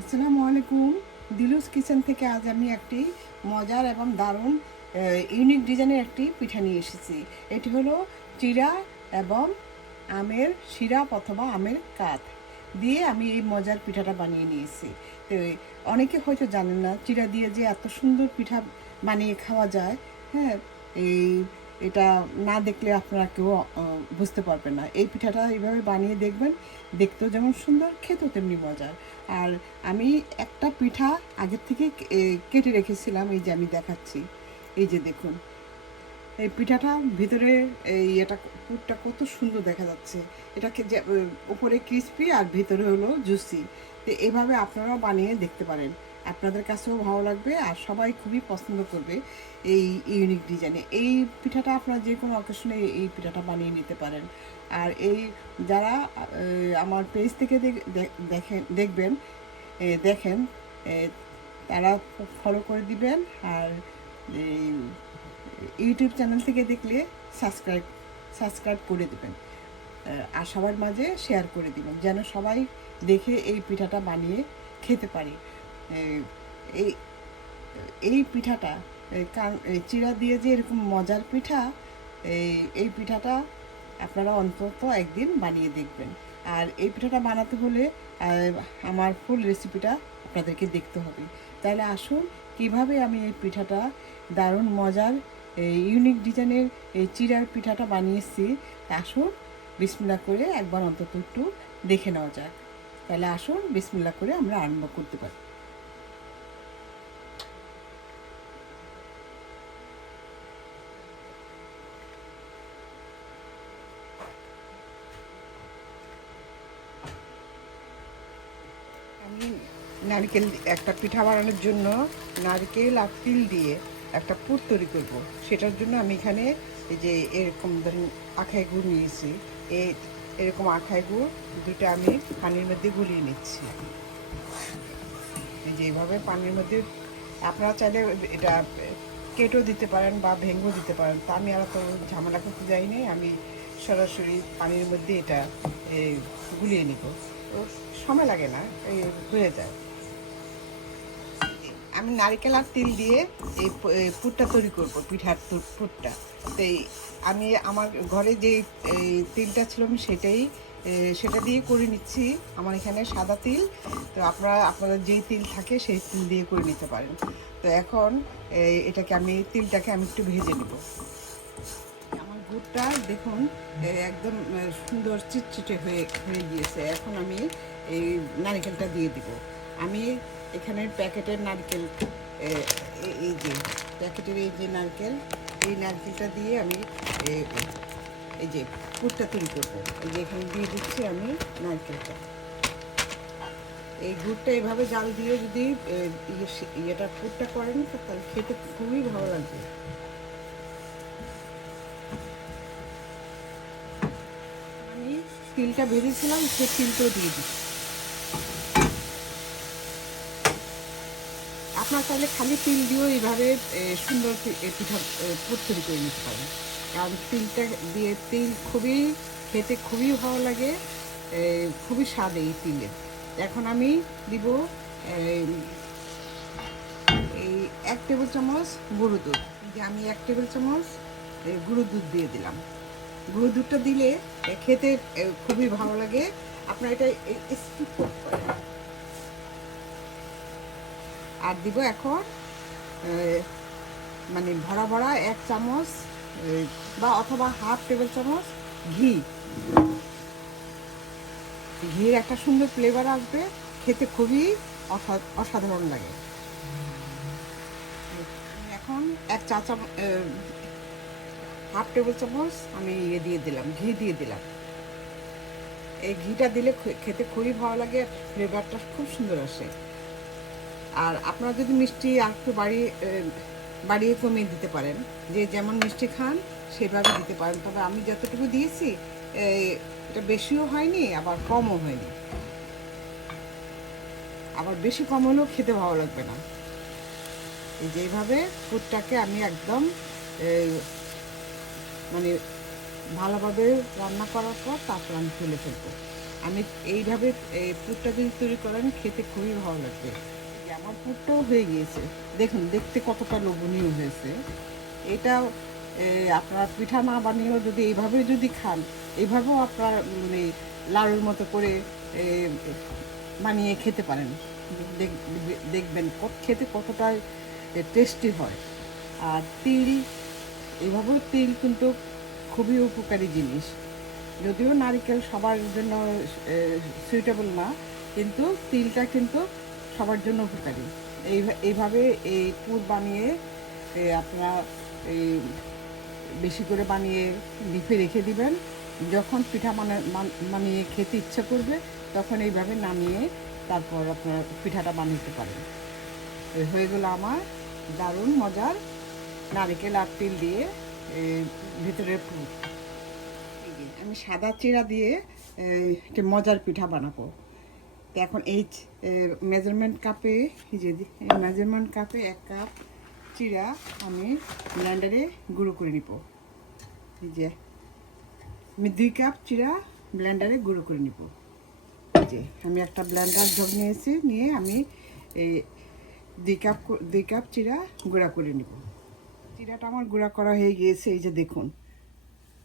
আসসালামু আলাইকুম। দিলুস কিচেন থেকে আজ আমি একটি মজার এবং দারুণ ইউনিক ডিজাইনের একটি পিঠা নিয়ে এসেছি। এটি হলো চিরা এবং আমের সিরাপ অথবা আমের কাত দিয়ে আমি এই মজার পিঠাটা বানিয়ে নিয়েছি। তো, অনেকে হয়তো জানেন না, চিরা দিয়ে যে এত সুন্দর পিঠা বানিয়ে খাওয়া যায় হ্যাঁ এই এটা না দেখলে আপনারা কেউ বুঝতে পারবেন না। এই পিঠাটা এইভাবে বানিয়ে দেখবেন, দেখতেও যেমন সুন্দর, খেতেও তেমনি মজার। আর আমি একটা পিঠা আগের থেকে কেটে রেখেছিলাম, এই যে আমি দেখাচ্ছি। এই যে দেখুন, এই পিঠাটা ভিতরে এই এটা পুরটা কত সুন্দর দেখা যাচ্ছে। এটাকে যে উপরে ক্রিস্পি আর ভিতরে হলো জুসি। তো এভাবে আপনারাও বানিয়ে দেখতে পারেন। আপনাদের কাছেও ভালো লাগবে আর সবাই খুবই পছন্দ করবে এই ইউনিক ডিজাইনে এই পিঠাটা আপনারা যে কোনো অকেশনে এই পিঠাটা বানিয়ে নিতে পারেন। আর এই যারা আমার পেজ থেকে দেখ- দেখ- দেখেন দেখবেন দেখেন তারা ফলো করে দিবেন আর ইউটিউব চ্যানেল থেকে দেখলে সাবস্ক্রাইব সাবস্ক্রাইব করে দেবেন। আর সবার মাঝে শেয়ার করে দিবেন, যেন সবাই দেখে এই পিঠাটা বানিয়ে খেতে পারে। এই এই পিঠাটা চিড়া দিয়ে যে এরকম মজার পিঠা এই এই পিঠাটা আপনারা অন্তত একদিন বানিয়ে দেখবেন। আর এই পিঠাটা বানাতে হলে আমার ফুল রেসিপিটা আপনাদেরকে দেখতে হবে। তাহলে আসুন, কীভাবে আমি এই পিঠাটা দারুণ মজার ইউনিক ডিজাইনের এই চিড়ার পিঠাটা বানিয়েছি, আসুন বিসমিল্লা করে একবার অন্তত একটু দেখে নেওয়া যাক। তাহলে আসুন বিসমিল্লা করে আমরা আরম্ভ করতে পারি আমি নারকেল একটা পিঠা বানানোর জন্য নারকেল আর তিল দিয়ে একটা পুর তৈরি করব। সেটার জন্য আমি এখানে এই যে এরকম ধরুন আখাই গুড় নিয়েছি। এই এরকম আখাই গুড়, দুইটা আমি পানির মধ্যে গুলিয়ে নিচ্ছি। এই যে এইভাবে পানির মধ্যে, আপনারা চাইলে এটা কেটেও দিতে পারেন বা ভেঙেও দিতে পারেন। তা আমি আর তো ঝামেলা করতে যাইনি আমি সরাসরি পানির মধ্যে এটা গুলিয়ে নিব। সময় লাগে না, এই হয়ে যায়। আমি নারকেল আর তিল দিয়ে এই প- এই পুরটা তৈরি করব, পিঠার পুরটা। তো আমি আমার ঘরে যে তিলটা ছিল আমি সেটাই সেটা দিয়ে করে নিচ্ছি। আমার এখানে সাদা তিল, তো আপনারা, আপনাদের যেই তিল থাকে সেই তিল দিয়ে করে নিতে পারেন। তো এখন এটাকে আমি, তিলটাকে আমি একটু ভেজে নেব। আমার গুড়টা দেখুন একদম সুন্দর চিটচিটে হয়ে হয়ে গিয়েছে। এখন আমি এই নারকেলটা দিয়ে দিব। আমি এখানে প্যাকেটের নারকেল এই যে, প্যাকেটের এই যে নারকেল, এই নারকেলটা দিয়ে আমি এই যে পুরটা তৈরি করব। এই যে এখানে দিয়ে দিচ্ছি আমি নারকেলটা। এই গুড়টা এভাবে জাল দিয়ে যদি ইয়ে ইয়েটা পুরটা করেন তাহলে খেতে খুবই ভালো লাগবে। আমি তিলটা ভেজেছিলাম, সে তিলটাও দিয়ে দিচ্ছি। আপনার চাইলে খালি তিল দিয়েও এইভাবে সুন্দর পিঠা পুর তৈরি করে নিতে পারেন। কারণ তিলটা দিয়ে তিল খুবই খেতে খুবই ভালো লাগে খুবই স্বাদ এই তিলের এখন আমি দিব এই, এক টেবিল চামচ গুঁড়ো দুধ। যে আমি এক টেবিল চামচ গুঁড়ো দুধ দিয়ে দিলাম। গুঁড়ো দুধটা দিলে খেতে খুবই ভালো লাগে। আপনার এটা স্কিপ করতে পারেন আর দিব এখন মানে ভরা ভরা এক চামচ বা অথবা হাফ টেবিল চামচ ঘি। ঘির একটা সুন্দর ফ্লেভার আসবে, খেতে খুবই অসা- অসাধারণ লাগে। এখন এক চা চামচ হাফ টেবিল চামচ আমি ইয়ে দিয়ে দিলাম, ঘি দিয়ে দিলাম। এই ঘিটা দিলে খেতে খুবই ভালো লাগে ফ্লেভারটা খুব সুন্দর আসে। আর আপনারা যদি মিষ্টি আর একটু বাড়িয়ে বাড়িয়ে কমিয়ে দিতে পারেন, যে যেমন মিষ্টি খান, সেভাবে দিতে পারেন। তবে আমি যতটুকু দিয়েছি এটা বেশিও হয়নি, আবার কমও হয়নি। আবার বেশি কম হলেও খেতে ভালো লাগবে না। এই যে এইভাবে ফুডটাকে আমি একদম মানে ভালোভাবে রান্না করার পর তারপর আমি তুলে ফেলব। আমি এইভাবে এই পুরটা যদি তৈরি করেন, খেতে খুবই ভালো লাগবে। আমার হয়ে গিয়েছে। দেখুন, দেখতে কতটা লোভনীয় হয়েছে। এটা আপনারা পিঠা না বানিয়েও যদি এইভাবে যদি খান এইভাবেও আপনার মানে লাড়ুর মতো করে বানিয়ে খেতে পারেন। দেখ- দেখবেন খেতে কতটা টেস্টি হয়। আর তিল, এভাবেও তিল কিন্তু খুবই উপকারী জিনিস। যদিও নারকেল সবার জন্য সুইটেবল না, কিন্তু তিলটা কিন্তু সবার জন্য উপকারী। এই এইভাবে এই পুর বানিয়ে আপনারা এই বেশি করে বানিয়ে ডিপে রেখে দিবেন। যখন পিঠা মানে বানিয়ে খেতে ইচ্ছে করবে, তখন এইভাবে নামিয়ে তারপর আপনার পিঠাটা বানাতে পারেন। হয়ে গেলো আমার দারুণ মজার নারিকেল আর তিল দিয়ে ভিতরে পুর। আমি সাদা চিরা দিয়ে একটি মজার পিঠা বানাবো। এখন এই মেজারমেন্ট কাপে যে মেজারমেন্ট কাপে এক কাপ চিরা আমি ব্লেন্ডারে গুঁড়ো করে নিব। এই যে, আমি দুই কাপ চিরা ব্লেন্ডারে গুঁড়ো করে নিব। যে, আমি একটা ব্লেন্ডার জগ নিয়েছি, নিয়ে আমি এই দুই কাপ দুই কাপ চিরা গুঁড়া করে নিব। চিরাটা আমার গুঁড়া করা হয়ে গিয়েছে, এই যে দেখুন,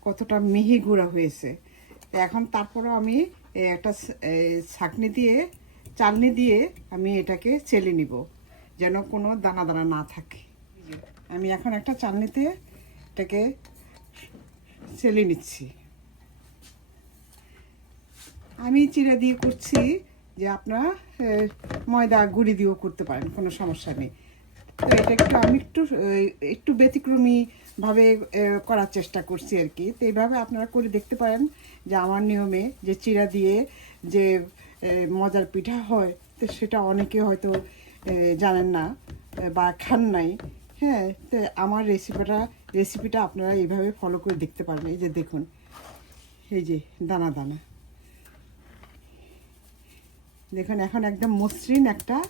কতটা মিহি গুঁড়া হয়েছে। এখন তারপরও আমি একটা ছাঁকনি দিয়ে, চালনি দিয়ে আমি এটাকে চেলে নিব, যেন কোনো দানা দানা না থাকে। আমি এখন একটা চালনিতে এটাকে চেলে নিচ্ছি। আমি চিরা দিয়ে করছি যে আপনারা ময়দা, গুঁড়ি দিয়েও করতে পারেন, কোনো সমস্যা নেই। তো এটা একটু আমি একটু একটু ব্যতিক্রমীভাবে করার চেষ্টা করছি আর কি। তো এইভাবে আপনারা করে দেখতে পারেন। যে আমার নিয়মে যে চিরা দিয়ে যে মজার পিঠা হয়, তো সেটা অনেকে হয়তো জানেন না বা খান নাই। হ্যাঁ তো আমার রেসিপিটা রেসিপিটা আপনারা এইভাবে ফলো করে দেখতে পারবেন। এই যে দেখুন, এই যে দানা দানা। দেখুন, এখন একদম মসৃণ একটা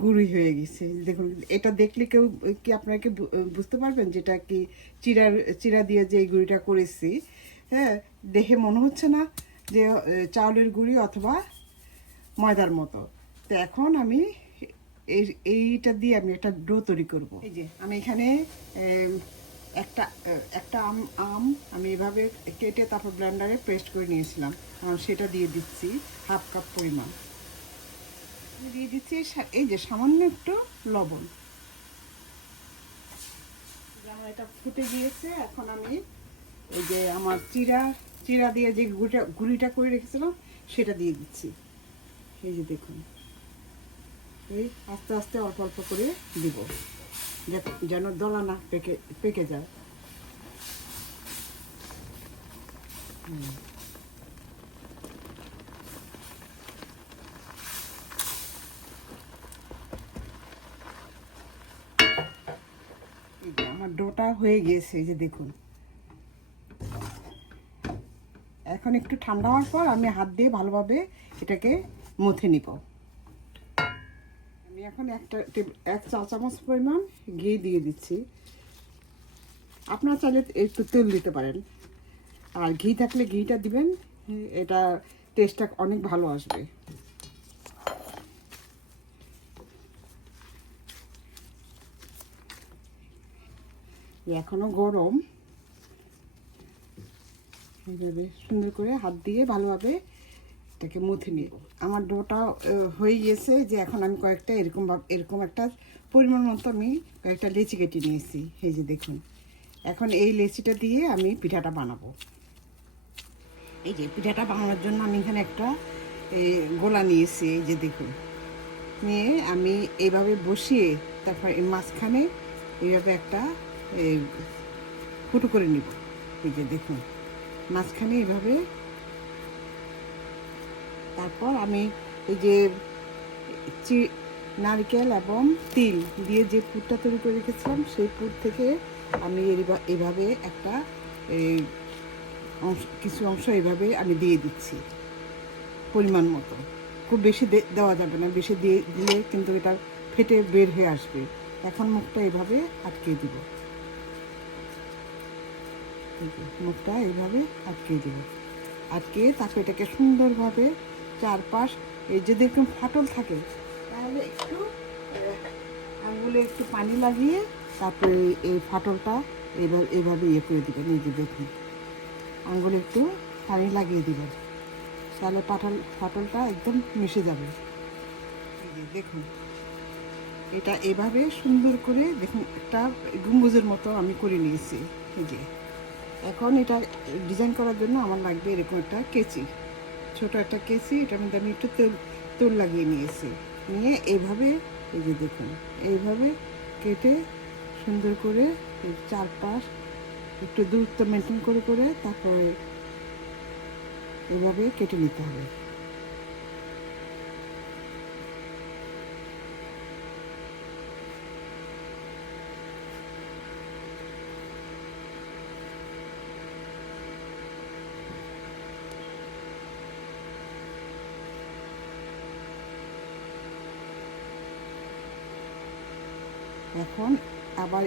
গুঁড়ি হয়ে গেছে। দেখুন, এটা দেখলে কেউ, কি আপনাকে বু- বুঝতে পারবেন যেটা কি চিরার, চিরা দিয়ে যে এই গুঁড়িটা করেছি? হ্যাঁ দেখে মনে হচ্ছে না যে চাউলের গুঁড়ি অথবা ময়দার মতো। তো এখন আমি এই, এইটা দিয়ে আমি একটা ডো তৈরি করব। এই যে, আমি এখানে একটা একটা আম আম আমি এভাবে কেটে তারপর ব্লেন্ডারে পেস্ট করে নিয়েছিলাম। সেটা দিয়ে দিচ্ছি হাফ কাপ পরিমাণ। দিয়ে দিচ্ছি এই যে, সামান্য একটু লবণ। আমার এটা ফুটে গিয়েছে, এখন আমি এই যে আমার চিরা চিরা দিয়ে যে গুঁড়িটা গুঁড়িটা করে রেখেছিলাম, সেটা দিয়ে দিচ্ছি। এই যে দেখুন। এই আস্তে আস্তে অল্প অল্প করে দিব যেন দলা না পেকে পেকে যায়। আমার ডোটা হয়ে গিয়েছে এই যে দেখুন। এখন একটু ঠান্ডা হওয়ার পর আমি হাত দিয়ে ভালোভাবে এটাকে মুথে নিব। আমি এখন একটা এক চা চামচ পরিমাণ ঘি দিয়ে দিচ্ছি। আপনারা চাইলে একটু তেল দিতে পারেন। আর ঘি থাকলে ঘিটা দিবেন, এটা টেস্টটা অনেক ভালো আসবে। এখনও গরম। এইভাবে সুন্দর করে হাত দিয়ে ভালোভাবে এটাকে মুথে নিব। আমার ডোটা হয়ে গিয়েছে যে এখন আমি কয়েকটা এরকম এরকম একটা পরিমাণ মতো আমি কয়েকটা লেচি কেটে নিয়েছি। এই যে দেখুন, এখন এই লেচিটা দিয়ে আমি পিঠাটা বানাবো। এই যে পিঠাটা বানানোর জন্য আমি এখানে একটা গোলা নিয়েছি। এই যে দেখুন, নিয়ে আমি এইভাবে বসিয়ে তারপর মাঝখানে এইভাবে একটা ফুটো করে নিব। এই যে দেখুন মাঝখানে এইভাবে তারপর আমি এই যে নারকেল এবং তিল দিয়ে যে পুরটা তৈরি করে রেখেছিলাম সেই পুর থেকে আমি এভাবে একটা এই, অংশ কিছু অংশ এভাবে আমি দিয়ে দিচ্ছি পরিমাণ মতো। খুব বেশি দেওয়া যাবে না বেশি দিয়ে দিলে কিন্তু এটা ফেটে বের হয়ে আসবে। এখন মুখটা এভাবে আটকে দিব। যে, মুখটা এইভাবে আটকে দিব। আটকে তারপর এটাকে সুন্দরভাবে চারপাশ এই যদি এরকম ফাটল থাকে তাহলে একটু আঙুলে একটু পানি লাগিয়ে তারপরে এই- ফাটলটা এইভাবে এভাবে ইয়ে করে দিবেন। এই যে দেখুন আঙুলে একটু পানি লাগিয়ে দিবেন। তাহলে পাটল ফাটলটা একদম মিশে যাবে। দেখুন এটা এভাবে সুন্দর করে দেখুন একটা গম্বুজের মতো আমি করে নিয়েছি। এই যে এখন এটা ডিজাইন করার জন্য আমার লাগবে এরকম একটা কেচি। ছোট একটা কেচি, এটার মধ্যে আমি একটু তেল তেল লাগিয়ে নিয়েছি। নিয়ে এইভাবে এই যে দেখুন, এইভাবে কেটে সুন্দর করে চারপাশ একটু দূরত্ব মেনটেন করে করে তারপরে এভাবে কেটে নিতে হবে। এখন আবার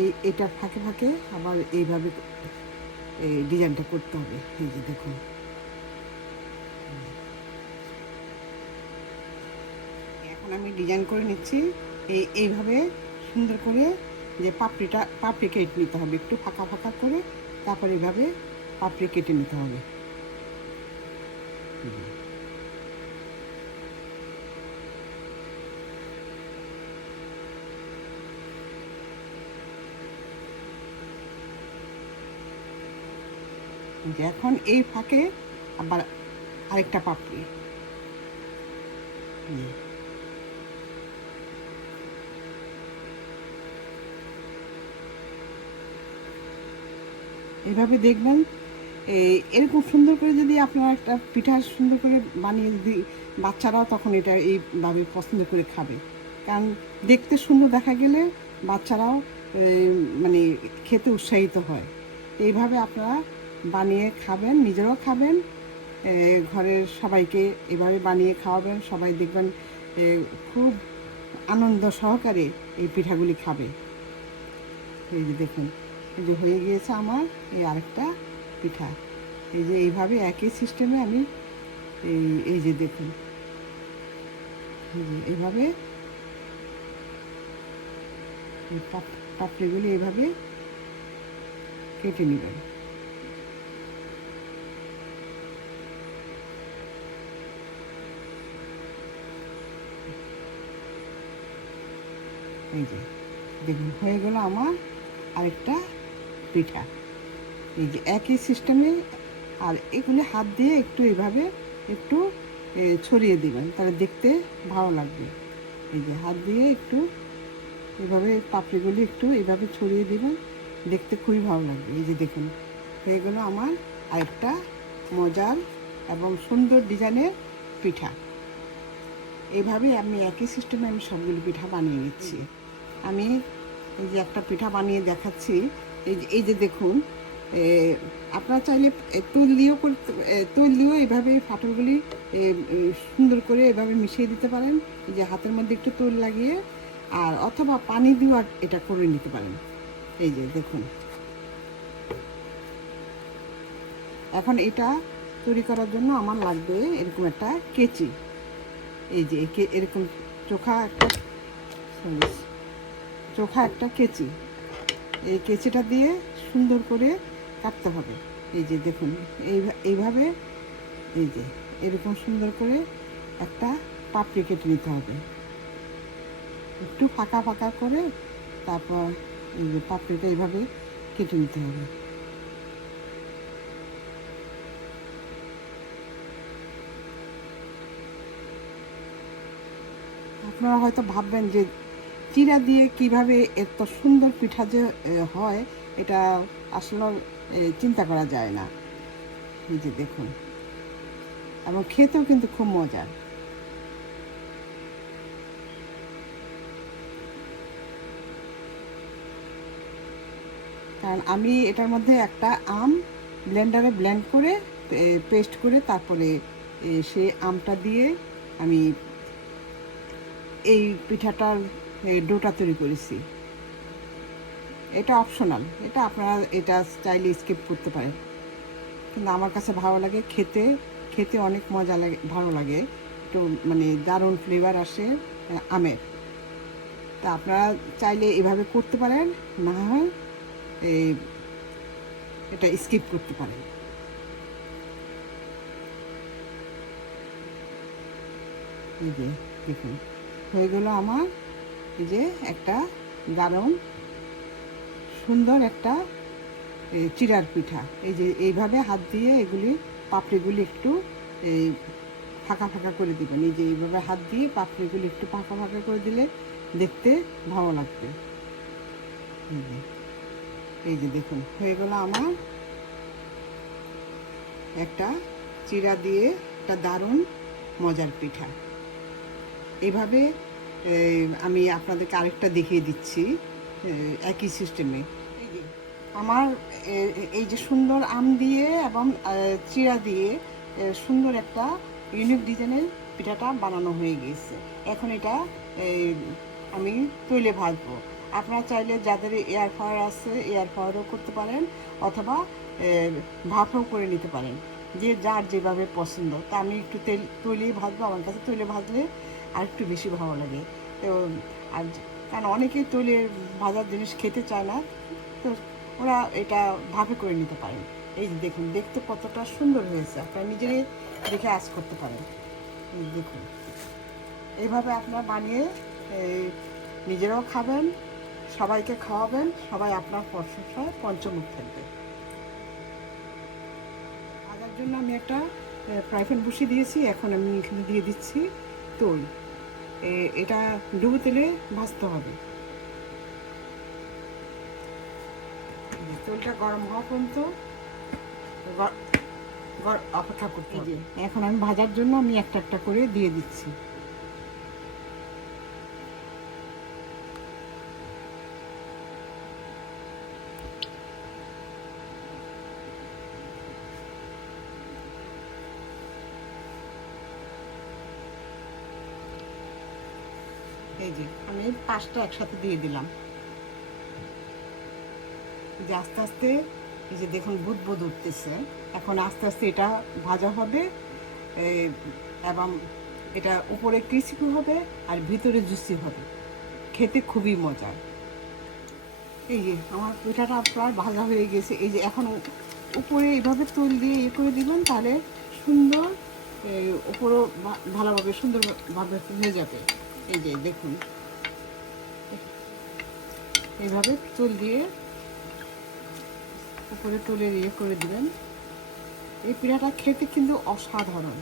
এই, এটা ফাঁকে ফাঁকে আবার এইভাবে এই ডিজাইনটা করতে হবে। এই যে দেখুন। এখন আমি ডিজাইন করে নিচ্ছি। এই, এইভাবে সুন্দর করে যে পাপড়িটা, পাপড়ি কেটে নিতে হবে। একটু ফাঁকা ফাঁকা করে তারপর এইভাবে পাপড়ি কেটে নিতে হবে। যে এখন এই ফাঁকে আবার আরেকটা পাপড়ি। এভাবে দেখবেন এরকম সুন্দর করে যদি আপনারা একটা পিঠা সুন্দর করে বানিয়ে যদি বাচ্চারাও তখন এটা এইভাবে পছন্দ করে খাবে। কারণ দেখতে সুন্দর দেখা গেলে বাচ্চারাও মানে খেতে উৎসাহিত হয়। এইভাবে আপনারা বানিয়ে খাবেন, নিজেরাও খাবেন। ঘরের সবাইকে এভাবে বানিয়ে খাওয়াবেন, সবাই দেখবেন খুব আনন্দ সহকারে এই পিঠাগুলি খাবে। এই যে দেখুন, এই যে হয়ে গিয়েছে আমার এই আরেকটা পিঠা। এই যে এইভাবে একই সিস্টেমে আমি এই এই যে দেখুন এইভাবে পাপ- পাপড়িগুলি এইভাবে কেটে নেবেন। এই যে, দেখুন, হয়ে গেল আমার আরেকটা পিঠা। এই যে, একই সিস্টেমে আর এগুলি হাত দিয়ে একটু এভাবে একটু ছড়িয়ে দিবেন, তাহলে দেখতে ভালো লাগবে। এই যে, হাত দিয়ে একটু এভাবে পাপড়িগুলি একটু এভাবে ছড়িয়ে দিবেন, দেখতে খুবই ভালো লাগবে। এই যে, দেখুন, হয়ে গেল আমার আরেকটা মজার এবং সুন্দর ডিজাইনের পিঠা। এইভাবে আমি একই সিস্টেমে আমি সবগুলো পিঠা বানিয়ে নিচ্ছি। আমি এই যে একটা পিঠা বানিয়ে দেখাচ্ছি এই যে এই যে দেখুন আপনারা চাইলে এ, তুল দিয়েও করতে এ, তুল দিয়েও এভাবে ফাটলগুলি সুন্দর করে এভাবে মিশিয়ে দিতে পারেন। এই যে হাতের মধ্যে একটু তুল লাগিয়ে আর অথবা পানি দিয়েও এটা করে নিতে পারেন। এই যে দেখুন। এখন এটা তৈরি করার জন্য আমার লাগবে এরকম একটা কেচি। এই যে এরকম চোখা একটা চোখা একটা কেচি। এই কেচিটা দিয়ে সুন্দর করে কাটতে হবে। এই যে দেখুন, এই এইভাবে, এই যে, এরকম সুন্দর করে একটা পাপড়ি কেটে নিতে হবে। একটু ফাঁকা ফাঁকা করে তারপর এই যে পাপড়িটা এইভাবে কেটে নিতে হবে। আপনারা হয়তো ভাববেন যে চিরা দিয়ে কীভাবে এত সুন্দর পিঠা যে হয়, এটা আসলে চিন্তা করা যায় না। এই যে দেখুন। এবং খেতেও কিন্তু খুব মজার। কারণ আমি এটার মধ্যে একটা আম ব্লেন্ডারে ব্লেন্ড করে পেস্ট করে তারপরে সেই আমটা দিয়ে আমি এই পিঠাটার ডোটা তৈরি করেছি। এটা অপশনাল এটা আপনারা এটা চাইলে স্কিপ করতে পারেন। কিন্তু আমার কাছে ভালো লাগে খেতে খেতে অনেক মজা লাগে, ভালো লাগে। একটু মানে দারুণ ফ্লেভার আসে আমের। তা আপনারা চাইলে এভাবে করতে পারেন, না হয় এই এটা স্কিপ করতে পারেন। এই যে, দেখুন, হয়ে গেলো আমার এই যে একটা দারুণ সুন্দর একটা এ, চিড়ার পিঠা। এই যে এইভাবে হাত দিয়ে এগুলি পাপড়িগুলি একটু এই ফাঁকা ফাঁকা করে দিবেন। এই যে এইভাবে হাত দিয়ে পাপড়িগুলি একটু ফাঁকা ফাঁকা করে দিলে দেখতে ভালো লাগবে। এই যে দেখুন হয়ে গেল আমার একটা চিড়া দিয়ে একটা দারুণ মজার পিঠা। এভাবে আমি আপনাদেরকে আরেকটা দেখিয়ে দিচ্ছি একই সিস্টেমে আমার এই যে সুন্দর আম দিয়ে এবং চিড়া দিয়ে সুন্দর একটা ইউনিক ডিজাইনের পিঠাটা বানানো হয়ে গিয়েছে। এখন এটা আমি তৈলে ভাজবো। আপনারা চাইলে যাদের এয়ার ফ্রায়ার আছে এয়ার ফ্রায়ারও করতে পারেন, অথবা ভাপও করে নিতে পারেন। যে যার যেভাবে পছন্দ। তা আমি একটু তেল, তৈলেই ভাজবো, আমার কাছে তৈলে ভাজলে আর একটু বেশি ভালো লাগে। তো, আর কারণ অনেকে তৈলের ভাজার জিনিস খেতে চায় না, তো ওরা এটা ভাবে করে নিতে পারেন এই যে দেখুন, দেখতে কতটা সুন্দর হয়েছে। আপনারা নিজেরাই দেখে আজ করতে পারেন। দেখুন। এইভাবে আপনারা বানিয়ে নিজেরাও খাবেন, সবাইকে খাওয়াবেন, সবাই আপনার প্রশংসায় পঞ্চমুখ থাকবে। ভাজার জন্য আমি একটা ফ্রাই প্যান বসিয়ে দিয়েছি, এখন আমি এখানে দিয়ে দিচ্ছি তোল। এটা ডুবো তেলে ভাজতে হবে। তেলটা গরম হওয়া পর্যন্ত অপেক্ষা করতে হবে। এখন আমি ভাজার জন্য আমি একটা একটা করে দিয়ে দিচ্ছি। এই যে, আমি পাঁচটা একসাথে দিয়ে দিলাম। যে আস্তে আস্তে, এই যে দেখুন বুদ বুদ উঠতেছে। এখন আস্তে আস্তে এটা ভাজা হবে এবং এটা উপরে ক্রিসপি হবে আর ভিতরে জুসি হবে। খেতে খুবই মজার। এই যে, আমার পিঠাটা প্রায় ভাজা হয়ে গেছে। এই যে এখন উপরে এইভাবে তৈল দিয়ে ইয়ে করে দিবেন, তাহলে সুন্দর উপরও ভালোভাবে সুন্দরভাবে হয়ে যাবে। এই যে, দেখুন। এইভাবে তুল দিয়ে উপরে তুলে ইয়ে করে দিবেন। এই পিঠাটা খেতে কিন্তু অসাধারণ।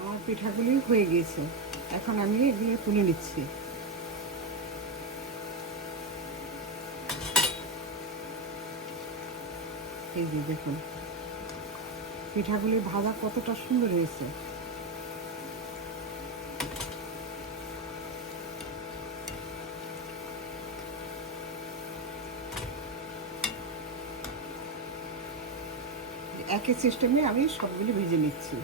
আমার পিঠাগুলি হয়ে গিয়েছে। এখন আমি এগুলো তুলে নিচ্ছি। এই যে, দেখুন। পিঠাগুলি ভাজা কতটা সুন্দর হয়েছে। একই সিস্টেমে আমি সবগুলি ভেজে নিচ্ছি।